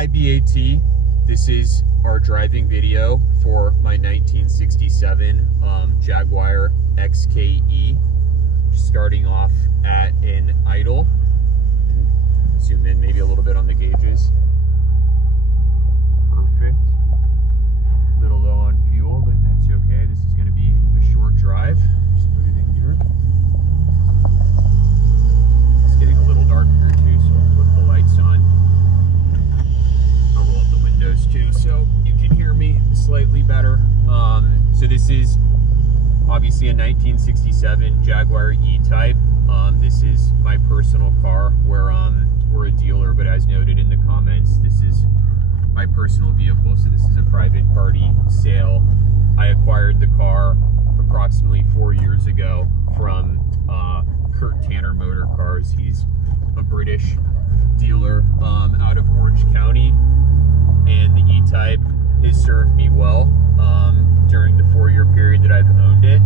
Hi BAT, this is our driving video for my 1967 Jaguar XKE. Starting off at an idle. Zoom in maybe a little bit on the gauges. Perfect. A little low on fuel, but that's okay. This is going to be a short drive. Just put it in here. It's getting a little dark here too, so I'll put the lights on. I'll roll up the windows too, so you can hear me slightly better. So this is obviously a 1967 Jaguar E-Type. This is my personal car. We're a dealer, but as noted in the comments, this is my personal vehicle, so this is a private party sale. I acquired the car approximately 4 years ago from Kurt Tanner Motor Cars. He's a British dealer out of Orange County, and the E-Type has served me well during the 4-year period that I've owned it.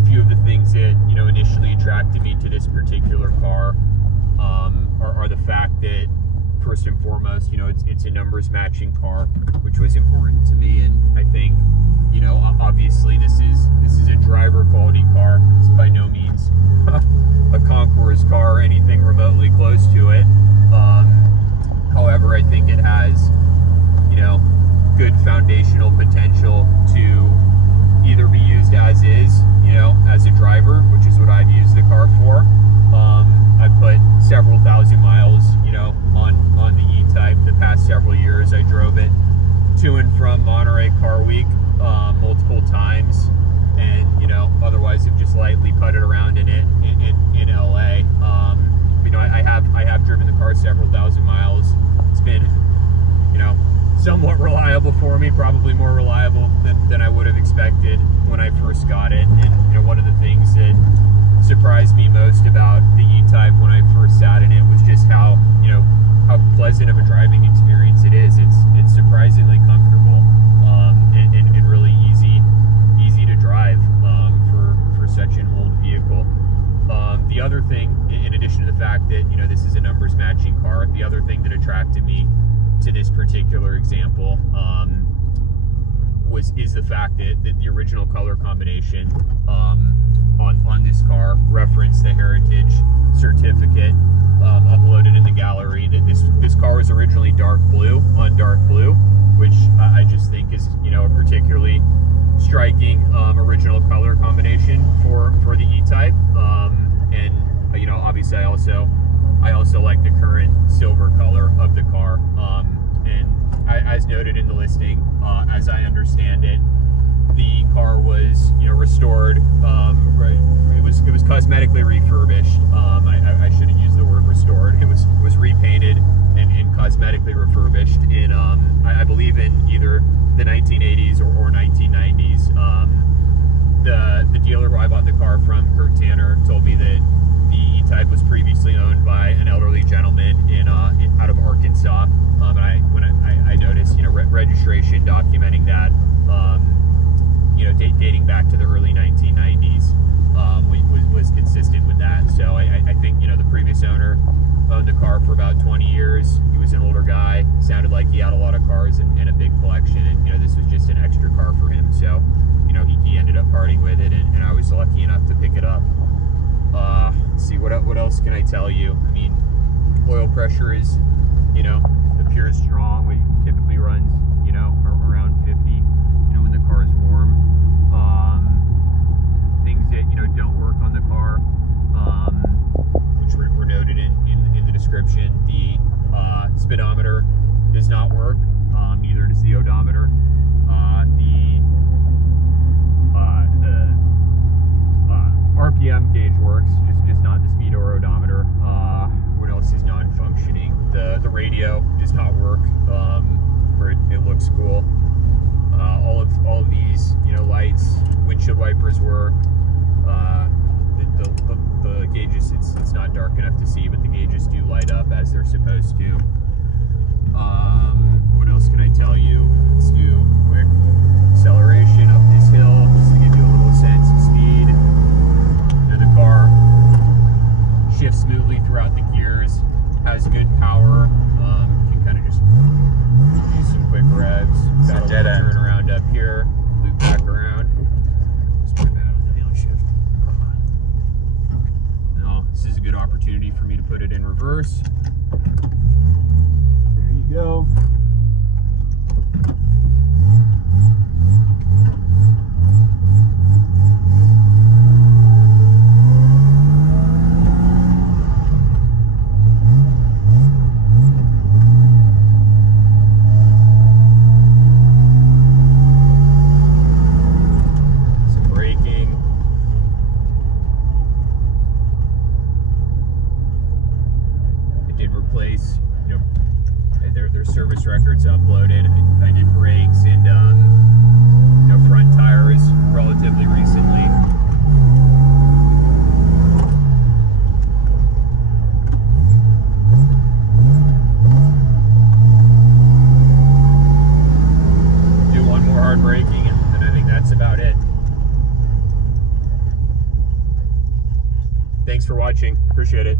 A few of the things that initially attracted me to this particular car are the fact that, first and foremost, it's a numbers matching car, which was important to me, and I think obviously this is a driver quality car. It's by no means a Concours car or anything remotely close to it. However, I think it has good foundational potential to either be used as is, as a driver, which is what I've used the car for. I put several thousand miles, on the E-Type the past several years. I drove it to and from Monterey Car Week multiple times, and otherwise have just lightly putted around in it in LA. I have driven the car several thousand miles. It's been somewhat reliable for me, probably more reliable than I would have expected when I first got it. And one of the things that surprised me most about the E-Type when I first sat in it was just how pleasant of a driving experience it is. It's surprisingly comfortable and really easy to drive for such an old vehicle. The other thing, in addition to the fact that this is a numbers matching car, the other thing that attracted me to this particular example is the fact that the original color combination on this car referenced the heritage certificate uploaded in the gallery. That this car was originally dark blue on dark blue, which I just think is a particularly striking original color combination for the E-Type. And obviously I also like the current silver color of the car. And as noted in the listing, as I understand it, the car was restored. It was cosmetically refurbished. I shouldn't use the word restored. It was repainted and cosmetically refurbished in I believe in either the 1980s or 1990s. The dealer who I bought the car from, Kurt Tanner, told me that the E-Type was previously owned by an elderly gentleman out of Arkansas. When I noticed registration documenting that dating back to the early 1990s was consistent with that. So I think the previous owner owned the car for about 20 years. He was an older guy. Sounded like he had a lot of cars and a big collection, and this was just an extra car for him. So he ended up parting with it, and I was lucky enough to pick it up. Let's see, what else can I tell you? I mean, oil pressure is appears strong. We typically runs around 50 when the car is warm. Things that don't work on the car, which were noted in the description. The speedometer does not work, neither does the odometer. The RPM gauge works, just not the speed or odometer. What else is non-functioning? The radio does not work, or it looks cool. All of these lights, windshield wipers work. The gauges, it's not dark enough to see, but the gauges do light up as they're supposed to. What else can I tell you? Let's do a quick acceleration up this hill just to give you a little sense of speed. The car shifts smoothly throughout the gears, has good power. Can kind of just their service records uploaded. I did brakes and front tires relatively recently. Do one more hard braking, and I think that's about it. Thanks for watching. Appreciate it.